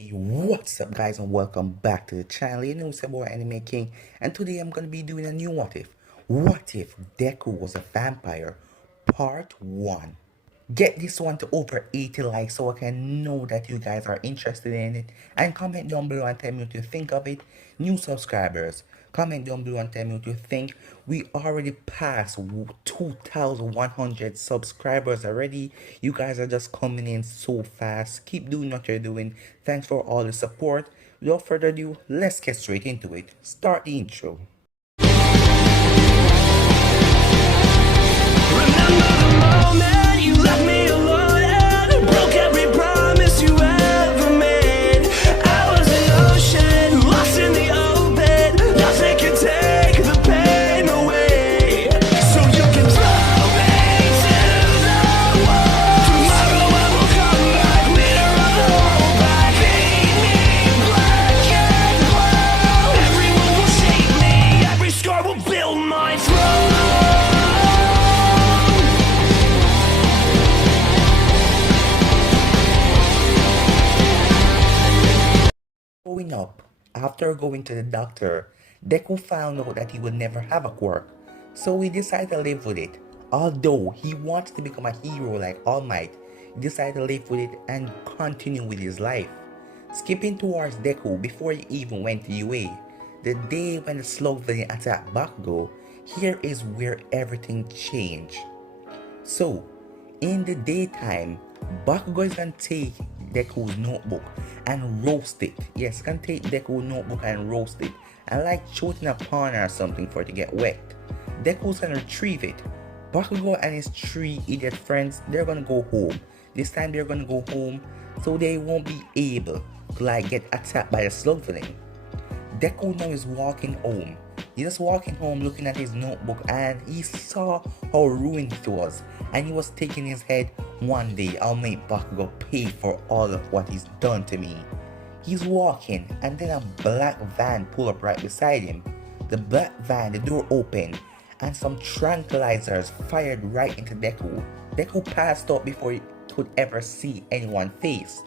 Hey, what's up guys and welcome back to the channel. You know it's your boy Anime King, and today I'm gonna be doing a new what if. What if Deku was a vampire? Part 1. Get this one to over 80 likes so I can know that you guys are interested in it, and comment down below and tell me what you think of it. New subscribers, comment down below and tell me what you think. We already passed 2,100 subscribers already. You guys are just coming in so fast. Keep doing what you're doing. Thanks for all the support. Without further ado, let's get straight into it. Start the intro. Remember the moment you left me alone and broke every promise you ever made. I was an ocean, lost in the open. Nothing can take the pain away. So you can throw me to the wall. Tomorrow I will come back, leader of the whole pack. Paint me black and blue. Everyone will shake me, every scar will build my throne. Growing up, after going to the doctor, Deku found out that he would never have a quirk, so he decided to live with it. Although he wants to become a hero like All Might, he decided to live with it and continue with his life. Skipping towards Deku before he even went to UA, the day when the slug villain attacked Bakugo, here is where everything changed. So, in the daytime, Bakugo is gonna take Deku's notebook and roast it. Yes, can take Deku's notebook and roast it, and like shooting a pond or something for it to get wet. Deku's gonna retrieve it. Bakugo and his 3 idiot friends, they're gonna go home. This time they're gonna go home so they won't be able to like get attacked by the slug villain. Deku now is walking home. He's just walking home looking at his notebook and he saw how ruined it was, and he was thinking in his head, one day I'll make Bakugo pay for all of what he's done to me. He's walking and then a black van pulled up right beside him. The black van, the door opened and some tranquilizers fired right into Deku. Deku passed out before he could ever see anyone's face.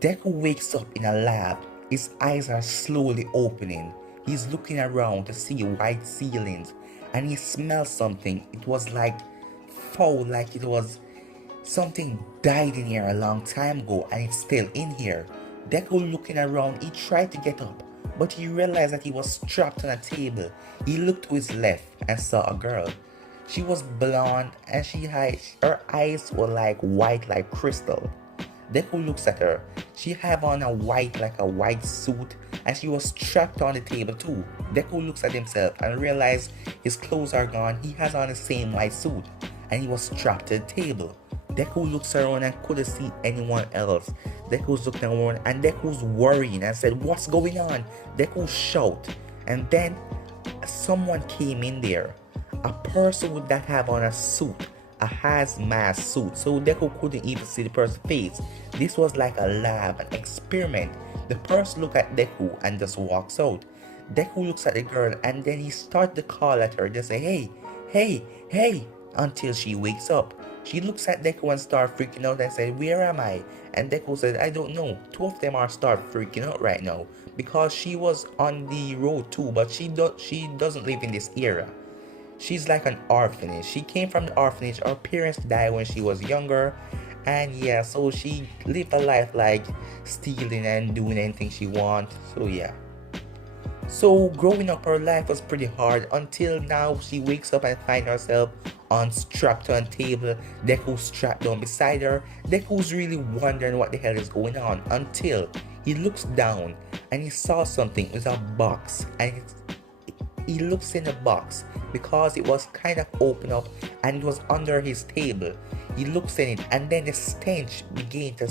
Deku wakes up in a lab. His eyes are slowly opening. He's looking around to see white ceilings and he smells something. It was like foul, like it was something died in here a long time ago and it's still in here. Deku looking around, he tried to get up, but he realized that he was strapped on a table. He looked to his left and saw a girl. She was blonde and her eyes were like white like crystal. Deku looks at her. She have on a white suit and she was strapped on the table too. Deku looks at himself and realizes his clothes are gone. He has on the same white suit and he was strapped to the table. Deku looks around and couldn't see anyone else. Deku's looking around and Deku's worrying and said, "What's going on?" Deku shout and then someone came in there. A person that have on a suit, a hazmat suit, so Deku couldn't even see the person's face. This was like a lab, an experiment. The person looked at Deku and just walks out. Deku looks at the girl and then he starts to call at her, just say, "Hey, hey, hey," until she wakes up. She looks at Deku and starts freaking out and says, "Where am I?" And Deku said, "I don't know." Two of them are start freaking out right now because she was on the road too, but she doesn't live in this era. She's like an orphanage. She came from the orphanage. Her parents died when she was younger. And yeah, so she lived a life like stealing and doing anything she wants. So yeah. So growing up, her life was pretty hard until now she wakes up and finds herself unstrapped on a table. Deku strapped down beside her. Deku's really wondering what the hell is going on until he looks down and he saw something. It was a box and he looks in the box because it was kind of open up and it was under his table. He looks in it and then the stench began to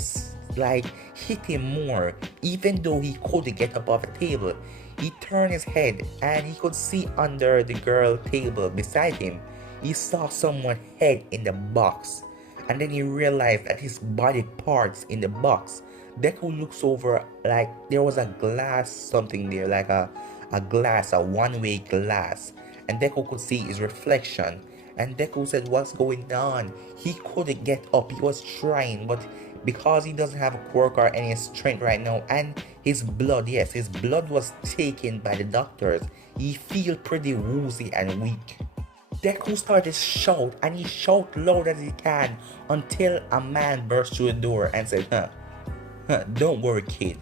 like hit him more, even though he couldn't get up off the table. He turned his head and he could see under the girl table beside him. He saw someone's head in the box and then he realized that his body parts in the box. Deku looks over, like there was a glass something there, like a glass, a one-way glass, and Deku could see his reflection. And Deku said, "What's going on?" He couldn't get up. He was trying, but because he doesn't have a quirk or any strength right now, and his blood, yes, his blood was taken by the doctors. He feel pretty woozy and weak. Deku started to shout, and he shout loud as he can until a man burst through the door and said, don't worry, kid.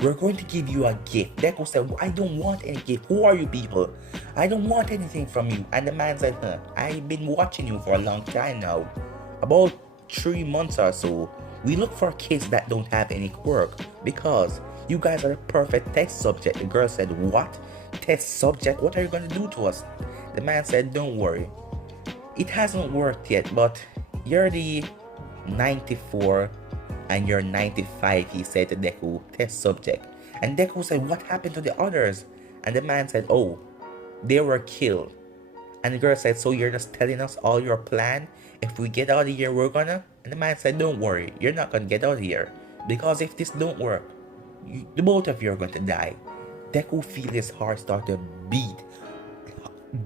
We're going to give you a gift. Deku said, I don't want any gift. Who are you people? I don't want anything from you. And the man said, I've been watching you for a long time now. About 3 months or so. We look for kids that don't have any quirk because you guys are the perfect test subject. The girl said, what? Test subject? What are you going to do to us? The man said, don't worry. It hasn't worked yet, but you're the 94 and you're 95, he said to Deku, test subject. And Deku said, what happened to the others? And the man said, oh, they were killed. And the girl said, so you're just telling us all your plan? If we get out of here, we're gonna? And the man said, don't worry, you're not gonna get out of here. Because if this don't work, the both of you are going to die. Deku feel his heart start to beat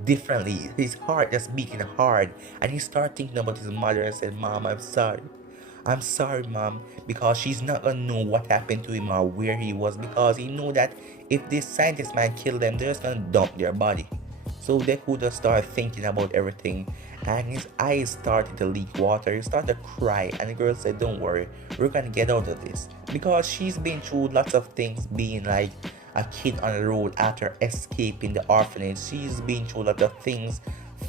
differently. His heart just beating hard. And he started thinking about his mother and said, Mom, I'm sorry. I'm sorry, Mom, because she's not gonna know what happened to him or where he was, because he knew that if this scientist man killed them, they're just gonna dump their body. So Deku just started thinking about everything, and his eyes started to leak water. He started to cry, and the girl said, don't worry, we're gonna get out of this, because she's been through lots of things, being like a kid on the road after escaping the orphanage. She's been through a lot of things,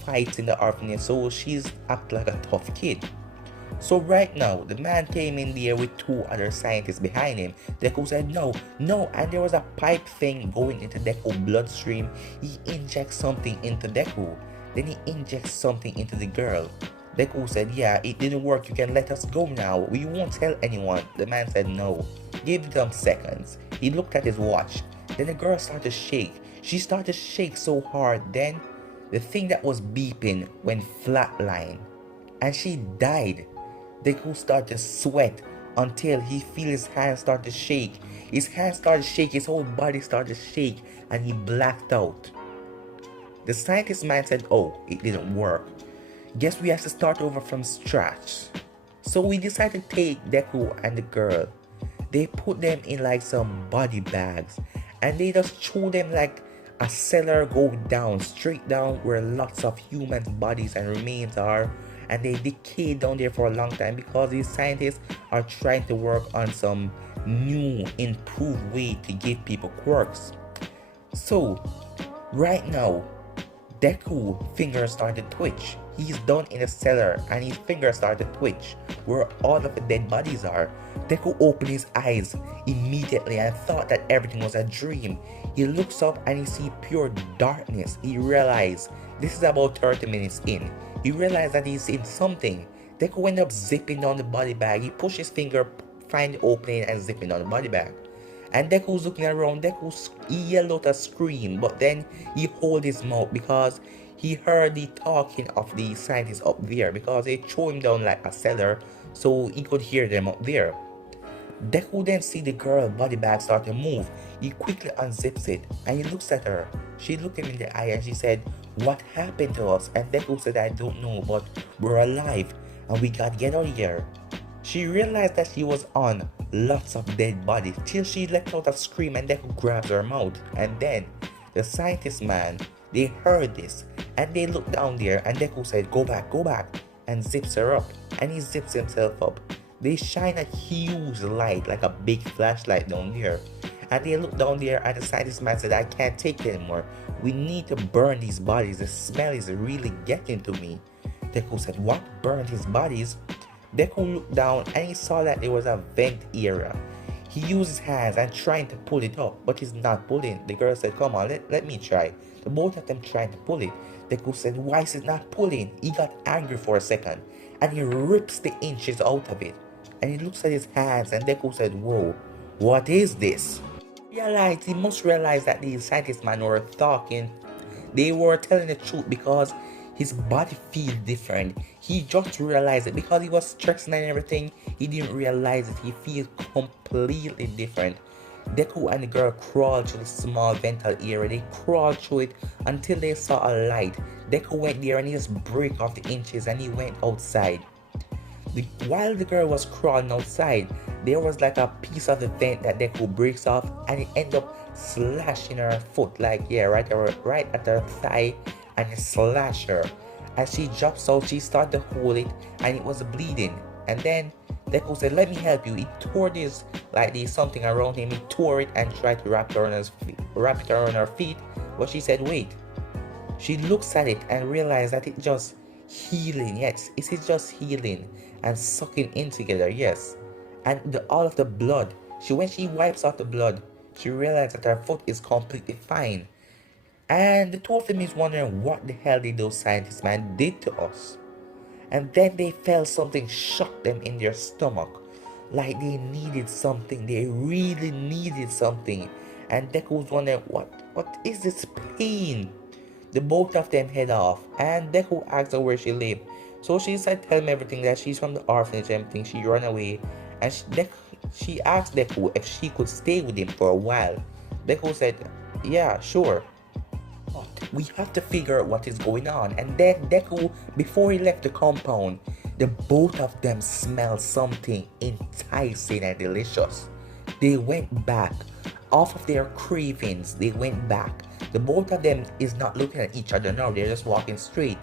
fights in the orphanage, so she's act like a tough kid. So right now, the man came in there with 2 other scientists behind him. Deku said, no, and there was a pipe thing going into Deku's bloodstream. He injects something into Deku. Then he injects something into the girl. Deku said, yeah, it didn't work. You can let us go now. We won't tell anyone. The man said, no. Give it some seconds. He looked at his watch. Then the girl started to shake. She started to shake so hard. Then the thing that was beeping went flatline. And she died. Deku started to sweat until he feel his hands start to shake. His hands started to shake, his whole body started to shake, and he blacked out. The scientist man said, oh, it didn't work. Guess we have to start over from scratch. So we decided to take Deku and the girl. They put them in like some body bags, and they just threw them like a cellar go down, straight down where lots of human bodies and remains are. And they decayed down there for a long time because these scientists are trying to work on some new, improved way to give people quirks. So, right now, Deku's fingers started to twitch. He's down in the cellar and his fingers started to twitch where all of the dead bodies are. Deku opened his eyes immediately and thought that everything was a dream. He looks up and he sees pure darkness. He realized this is about 30 minutes in. He realized that he's in something. Deku ended up zipping down the body bag. He pushed his finger, find the opening and zipping down the body bag. And Deku's looking around. He yelled out a scream, but then he hold his mouth because he heard the talking of the scientists up there, because they threw him down like a cellar so he could hear them up there. Deku then see the girl body bag start to move. He quickly unzips it and he looks at her. She looked him in the eye and she said, what happened to us? And Deku said, I don't know, but we're alive and we gotta get out of here. She realized that she was on lots of dead bodies till she let out a scream and Deku grabs her mouth. And then the scientist man, they heard this and they looked down there and Deku said, go back, and zips her up. And he zips himself up. They shine a huge light, like a big flashlight down there. And they look down there and the scientist man said, I can't take it anymore. We need to burn these bodies. The smell is really getting to me. Deku said, what? Burn his bodies? Deku looked down and he saw that there was a vent area. He used his hands and trying to pull it up, but he's not pulling. The girl said, come on, let me try. The both of them trying to pull it. Deku said, why is it not pulling? He got angry for a second and he rips the inches out of it. And he looks at his hands and Deku said, whoa, what is this? He must realize that the scientist man were talking. They were telling the truth because his body feels different. He just realized it because he was stressing and everything. He didn't realize it. He feels completely different. Deku and the girl crawled through the small ventile area. They crawled through it until they saw a light. Deku went there and he just broke off the inches and he went outside. While the girl was crawling outside, there was like a piece of the vent that Deku breaks off, and it ends up slashing her foot, like yeah, right at her thigh, and it slashed her. As she drops out, she started to hold it, and it was bleeding. And then Deku said, "Let me help you." He tore this like there's something around him. He tore it and tried to wrap it around her feet. But she said, "Wait." She looks at it and realizes that it's just healing. Yes, it is just healing and sucking in together. Yes, and all of the blood. When she wipes off the blood, she realizes that her foot is completely fine. And the two of them is wondering what the hell did those scientists man did to us. And then they felt something shock them in their stomach, like they needed something. They really needed something. And Deku was wondering what is this pain. The both of them head off, and Deku asks her where she lived. So she said, tell him everything, that she's from the orphanage and everything. She run away, and she asked Deku if she could stay with him for a while. Deku said, yeah, sure. But we have to figure out what is going on. And then Deku, before he left the compound, the both of them smelled something enticing and delicious. They went back. Off of their cravings, they went back. The both of them is not looking at each other now. They're just walking straight,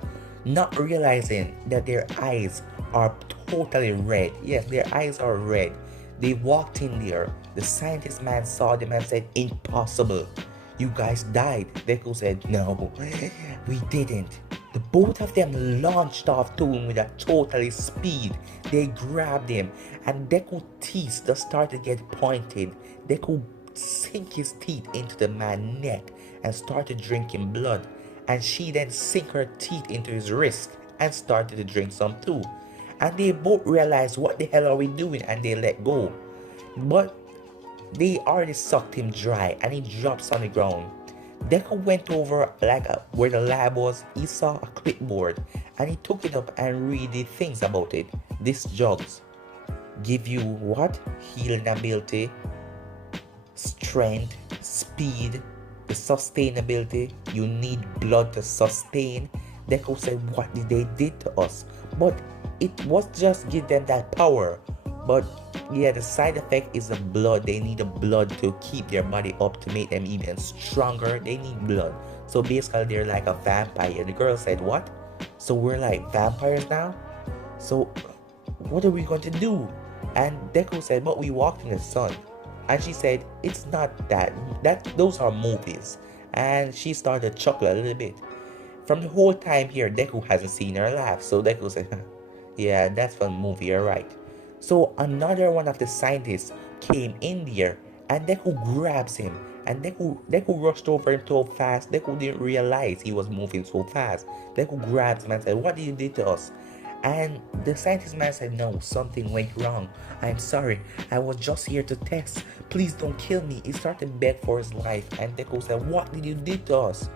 not realizing that their eyes are totally red. Yes, their eyes are red. They walked in there. The scientist man saw them and said, impossible. You guys died. Deku said, no, we didn't. The both of them launched off to him with a totally speed. They grabbed him, and Deku's teeth just started to get pointed. Deku sink his teeth into the man's neck and started drinking blood, and she then sink her teeth into his wrist and started to drink some too. And they both realized, what the hell are we doing? And they let go. But they already sucked him dry, and he drops on the ground. Deku went over where the lab was. He saw a clipboard, and he took it up and read the things about it. These drugs give you what? Healing ability, strength, speed, the sustainability. You need blood to sustain. Deku said, what did they did to us? But it was just give them that power. But yeah, the side effect is the blood. They need the blood to keep their body up, to make them even stronger. They need blood. So basically they're like a vampire. The girl said, what? So we're like vampires now? So what are we going to do? And Deku said, but we walked in the sun. And she said, it's not that those are movies. And she started to chuckle a little bit. From the whole time here, Deku hasn't seen her laugh. So Deku said, yeah, that's from the movie, you're right. So another one of the scientists came in there, and Deku grabs him. And Deku rushed over him so fast. Deku didn't realize he was moving so fast. Deku grabs him and said, what did you do to us? And the scientist man said, no, something went wrong. I'm sorry, I was just here to test. Please don't kill me. He started to beg for his life, and Deku said, what did you do to us?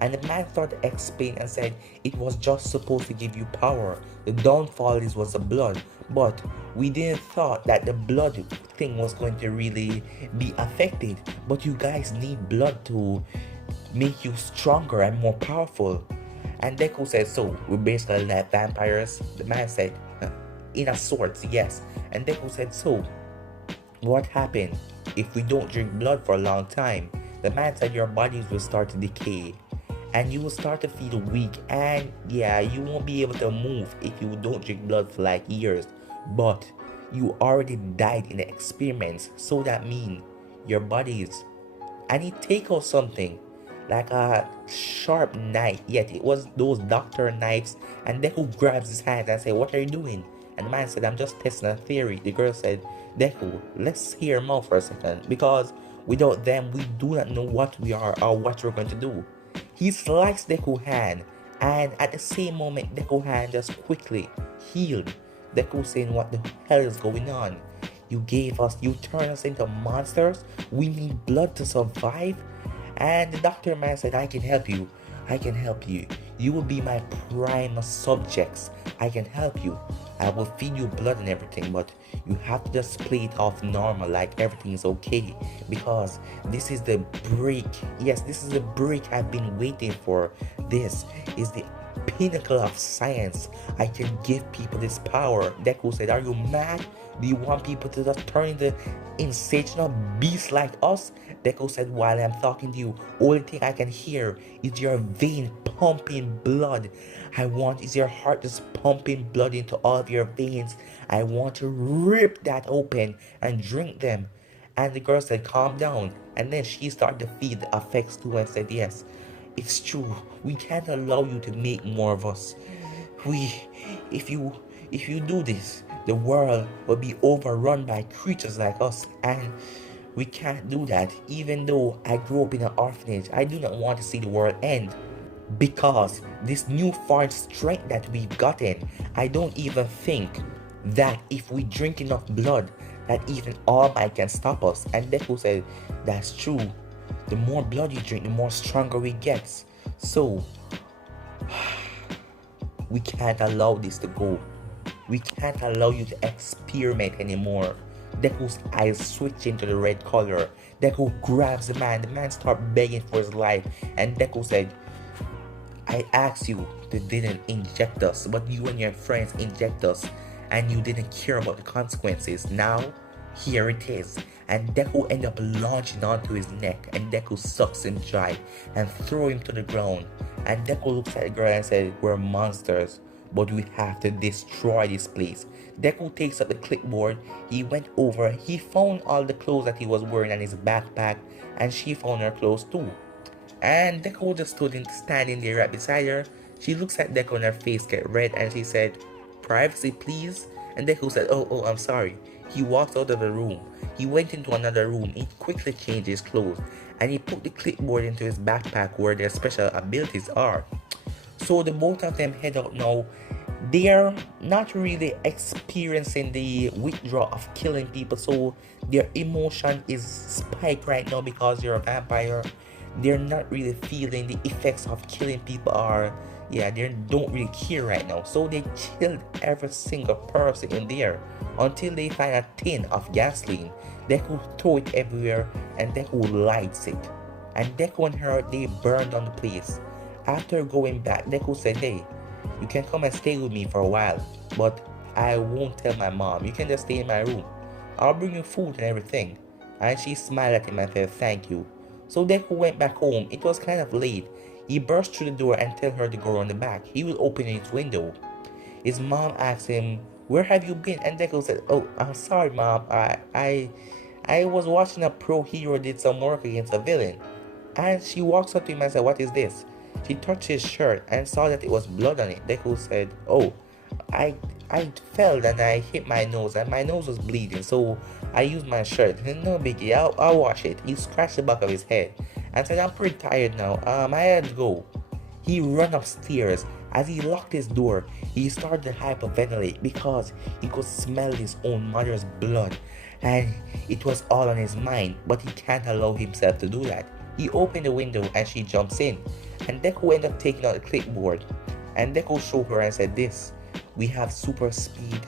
And the man started to explain and said, it was just supposed to give you power. The downfall was the blood. But we didn't thought that the blood thing was going to really be affected. But you guys need blood to make you stronger and more powerful. And Deku said, so we're basically like vampires? The man said, in a sort, yes. And Deku said, so what happened if we don't drink blood for a long time? The man said, your bodies will start to decay, and you will start to feel weak, and yeah, you won't be able to move if you don't drink blood for like years. But you already died in the experiments, so that means your bodies. And he take out something like a sharp knife. Yet it was those doctor knives. And Deku grabs his hand and say, what are you doing? And the man said, I'm just testing a theory. The girl said, Deku, let's hear him out for a second, because without them we do not know what we are or what we're going to do. He sliced Deku's hand, and at the same moment Deku's hand just quickly healed. Deku saying, what the hell is going on? You turned us into monsters? We need blood to survive? And the doctor man said, I can help you. You will be my prime subjects. I can help you. I will feed you blood and everything, but you have to just play it off normal, like everything is okay, because this is the break. Yes, this is the break I've been waiting for. This is the pinnacle of science. I can give people this power. Deku said, are you mad? Do you want people to just turn into insatiable beasts like us? Deku said, while I'm talking to you, only thing I can hear is your vein pumping blood. I want is your heart just pumping blood into all of your veins. I want to rip that open and drink them. And the girl said, calm down. And then she started to feel the effects too and said, yes, it's true. We can't allow you to make more of us. We, if you do this, the world will be overrun by creatures like us, and we can't do that. Even though I grew up in an orphanage, I do not want to see the world end. Because this new foreign strength that we've gotten, I don't even think that if we drink enough blood, that even All Might can stop us. And Deku said, that's true. The more blood you drink, the more stronger we get. So, we can't allow this to go. We can't allow you to experiment anymore. Deku's eyes switch into the red color. Deku grabs the man. The man starts begging for his life. And Deku said, I asked you to didn't inject us, but you and your friends inject us, and you didn't care about the consequences. Now, here it is. And Deku ends up launching onto his neck, and Deku sucks him dry and throw him to the ground. And Deku looks at the girl and says, we're monsters, but we have to destroy this place. Deku takes up the clipboard. He went over, he found all the clothes that he was wearing in his backpack, and she found her clothes too. And Deku just standing there right beside her. She looks at Deku and her face get red, and she said, privacy please. And Deku said, oh, I'm sorry. He walked out of the room. He went into another room. He quickly changed his clothes, and he put the clipboard into his backpack where their special abilities are. So the both of them head out now. They're not really experiencing the withdrawal of killing people, so their emotion is spiked right now because you're a vampire. They're not really feeling the effects of killing people, they don't really care right now. So they killed every single person in there until they find a tin of gasoline. Deku throw it everywhere, and Deku lights it. And Deku and her, they burned down the place. After going back, Deku said, hey, you can come and stay with me for a while, but I won't tell my mom. You can just stay in my room. I'll bring you food and everything. And she smiled at him and said, thank you. So Deku went back home. It was kind of late. He burst through the door and tell her to go around the back. He will open his window. His mom asked him, where have you been? And Deku said, oh, I'm sorry, mom. I was watching a pro hero did some work against a villain. And she walks up to him and said, what is this? She touched his shirt and saw that it was blood on it. Deku said, oh, I fell and I hit my nose and my nose was bleeding, so I used my shirt. No biggie, I'll wash it. He scratched the back of his head and said, I'm pretty tired now. I had to go. He ran upstairs. As he locked his door, he started to hyperventilate because he could smell his own mother's blood, and it was all on his mind, but he can't allow himself to do that. He opened the window and she jumps in, and Deku ended up taking out the clipboard. And Deku showed her and said, this, we have super speed,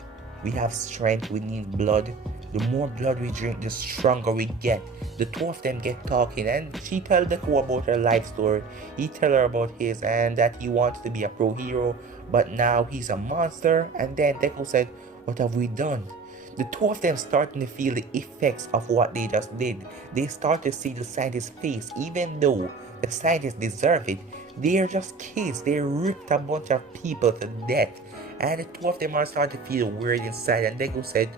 we have strength, we need blood. The more blood we drink, the stronger we get. The two of them get talking, and she tells Deku about her life story. He tells her about his, and that he wants to be a pro hero, but now he's a monster. And then Deku said, what have we done? The two of them starting to feel the effects of what they just did. They start to see the scientist's face, even though the scientists deserve it. They are just kids. They ripped a bunch of people to death. And the two of them are starting to feel weird inside. And Deku said,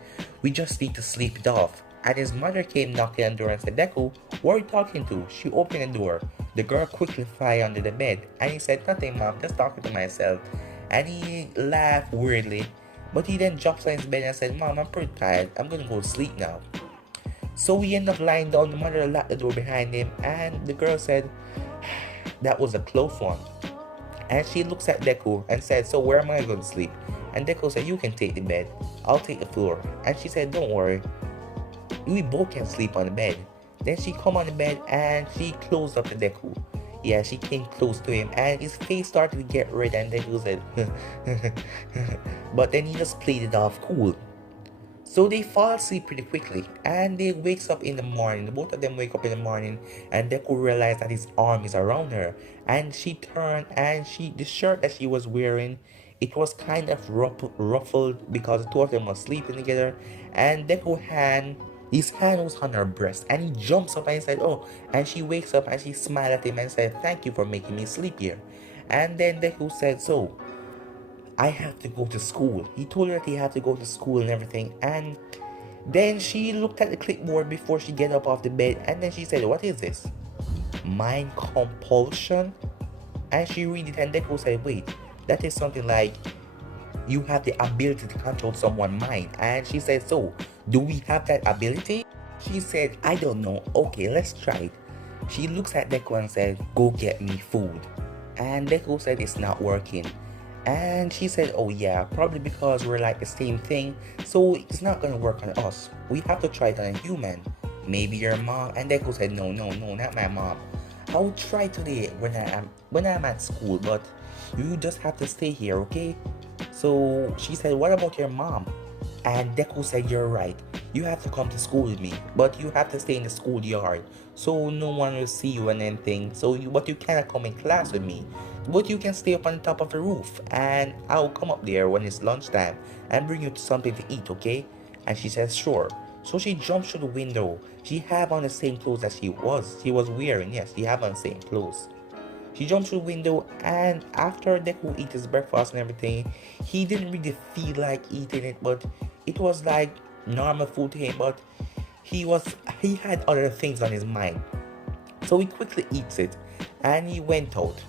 we just need to sleep it off. And his mother came knocking on the door and said, Deku, what are you talking to? She opened the door. The girl quickly fly under the bed. And he said, nothing, mom, just talking to myself. And he laughed weirdly. But he then jumps on his bed and said, mom, I'm pretty tired. I'm gonna go to sleep now. So he ended up lying down. The mother locked the door behind him. And the girl said, that was a close one. And she looks at Deku and said, so where am I going to sleep? And Deku said, you can take the bed. I'll take the floor. And she said, don't worry. We both can sleep on the bed. Then she come on the bed and she closed up to Deku. Yeah, she came close to him and his face started to get red, and Deku said, but then he just played it off cool. So they fall asleep pretty quickly and they wakes up in the morning. Both of them wake up in the morning and Deku realized that his arm is around her. And she turned and the shirt that she was wearing, it was kind of ruffled because the two of them were sleeping together. And his hand was on her breast and he jumps up and he said, oh, and she wakes up and she smiled at him and said, thank you for making me sleep here. And then Deku said, so I have to go to school. He told her that he had to go to school and everything. And then she looked at the clipboard before she get up off the bed and then she said, what is this? Mind compulsion? And she read it and Deku said, wait, that is something like you have the ability to control someone's mind. And she said, so do we have that ability? She said, I don't know. Okay, let's try it. She looks at Deku and said, go get me food. And Deku said it's not working. And she said, oh yeah, probably because we're like the same thing, so it's not gonna work on us. We have to try it on a human. Maybe your mom. And Deku said, no, not my mom. I will try today when I'm at school, but you just have to stay here, okay? So she said, what about your mom? And Deku said, you're right. You have to come to school with me, but you have to stay in the schoolyard so no one will see you and anything. But you cannot come in class with me. But you can stay up on the top of the roof and I'll come up there when it's lunchtime and bring you something to eat, okay? And she says, sure. So she jumps through the window. She have on the same clothes that she was wearing. Yes, she have on the same clothes. She jumped through the window and after Deku eat his breakfast and everything, he didn't really feel like eating it, but it was like normal food to him, but he had other things on his mind. So he quickly eats it and he went out.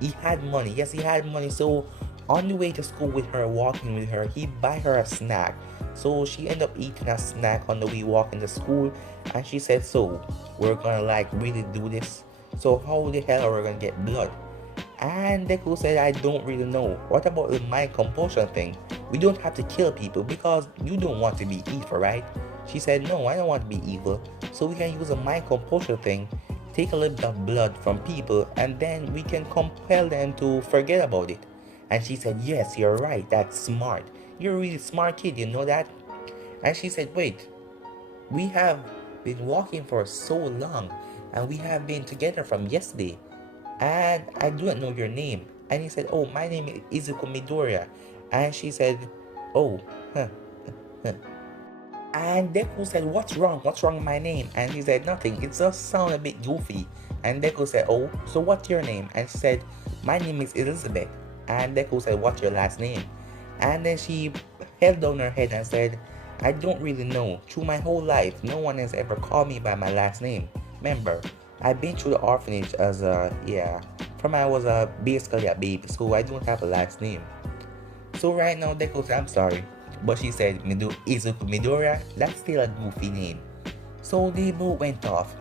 He had money. Yes, he had money. So on the way to school with her, walking with her, he buy her a snack. So she ended up eating a snack on the way walking to school. And she said, so we're gonna like really do this. So how the hell are we gonna get blood? And Deku said, I don't really know. What about the mind compulsion thing? We don't have to kill people because you don't want to be evil, right? She said, no, I don't want to be evil. So we can use a mind compulsion thing, take a little bit of blood from people, and then we can compel them to forget about it. And she said, yes, you're right, that's smart. You're a really smart kid, you know that? And she said, wait, we have been walking for so long, and we have been together from yesterday, and I do not know your name. And he said, oh, my name is Izuku Midoriya. And she said, oh, huh, huh. And Deku said, what's wrong? What's wrong with my name? And he said, nothing. It just sounds a bit goofy. And Deku said, oh, so what's your name? And she said, my name is Elizabeth. And Deku said, what's your last name? And then she held down her head and said, I don't really know. Through my whole life, no one has ever called me by my last name. Remember, I've been through the orphanage from I was basically a baby, so I don't have a last name. So right now, Deku said, I'm sorry. But she said, Izuku Midoriya, that's still a goofy name. So they both went off.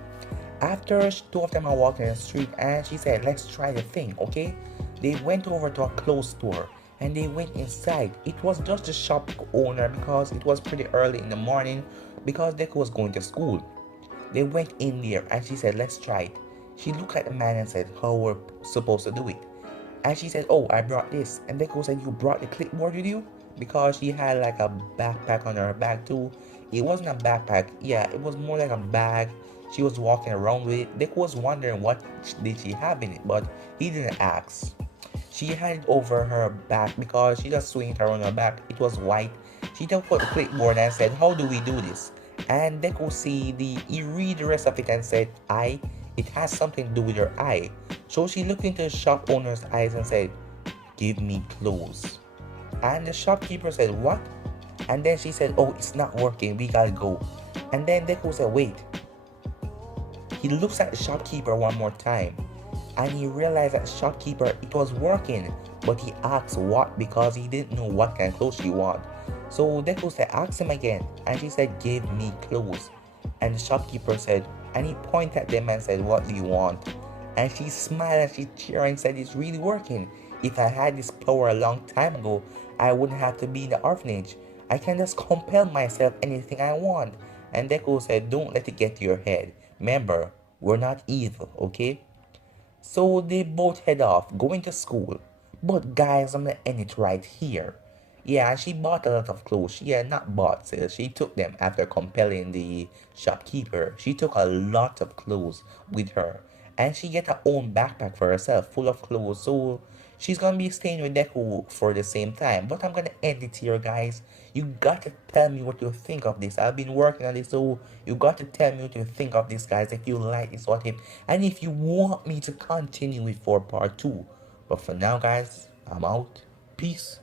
After two of them are walking in the street and she said, let's try the thing, okay? They went over to a clothes store and they went inside. It was just the shop owner because it was pretty early in the morning because Deku was going to school. They went in there and she said, let's try it. She looked at the man and said, how we're supposed to do it. And she said, oh, I brought this. And Deku said, you brought the clipboard with you? Because she had like a backpack on her back too. It wasn't a backpack. Yeah, it was more like a bag. She was walking around with it. Deku was wondering what did she have in it, but he didn't ask. She had it over her back because she just swung it around her back. It was white. She took out the clipboard and said, how do we do this? And Deku he read the rest of it and said, it has something to do with your eye. So she looked into the shop owner's eyes and said, give me clothes. And the shopkeeper said, what? And then she said, oh, it's not working, we gotta go. And then Deku said, wait. He looks at the shopkeeper one more time and he realized that the shopkeeper, it was working, but he asked what because he didn't know what kind of clothes she want. So Deku said, ask him again. And she said, give me clothes. And the shopkeeper said, and he pointed at them and said, what do you want? And she smiled and she cheered and said, it's really working. If I had this power a long time ago, I wouldn't have to be in the orphanage. I can just compel myself anything I want. And Deku said, don't let it get to your head. Remember, we're not evil, okay? So they both head off, going to school. But guys, I'm gonna end it right here. Yeah, she bought a lot of clothes. She had not bought, sales. She took them after compelling the shopkeeper. She took a lot of clothes with her. And she get her own backpack for herself, full of clothes. So she's gonna be staying with Deku for the same time. But I'm gonna end it here, guys. You got to tell me what you think of this. I've been working on this, so you got to tell me what you think of this, guys. If you like this, what if, and if you want me to continue it for part 2. But for now, guys, I'm out. Peace.